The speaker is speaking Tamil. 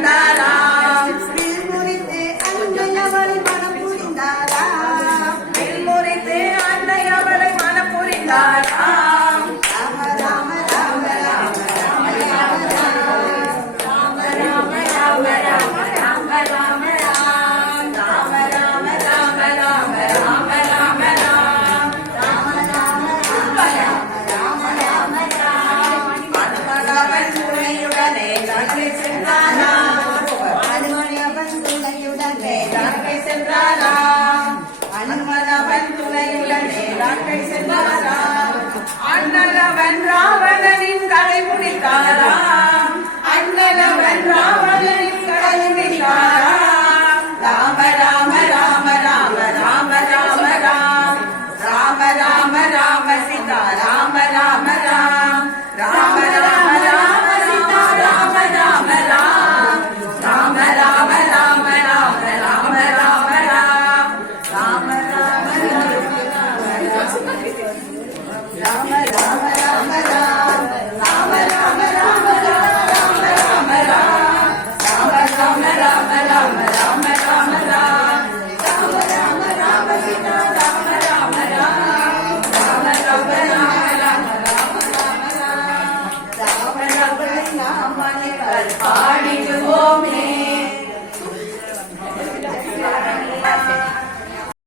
வந்தாராம். முறித்து அன்னை அவளை மனம் புரிந்தாராம். முறித்து அன்னை அவளை மனம் புரிந்தாராம். ராம ராம ராம ராம ராம ராம ராம ராம ராம ராம ராம அனுமனவன் துணையுடனே லங்கை சென்றாராம். அண்ணலவன் ராவணனின் கடை முடித்தாராம். அண்ணலவன் ராவணனின் கடை முடித்தாராம். ராம ராம ராம ராம ராம ராம ராம் ராம ராம ராம சீதா ராம ராம ராம் ராம ராம ராம சீதா ராம ராம ராம் ராம ராம ராம ராம ராம ராம ராம் ராம ராம ராம ராம ராம ராம் ராம ராம ராம ராம ராம ராம் ராம ராம ராம ராம ராம ராம ராம் ராம ராம ராம சீதா ராம ராம ராம் ராம ராம ராம ராம ராம ராம ராம் ராம ராம நாமனை பாடிடுவோமே.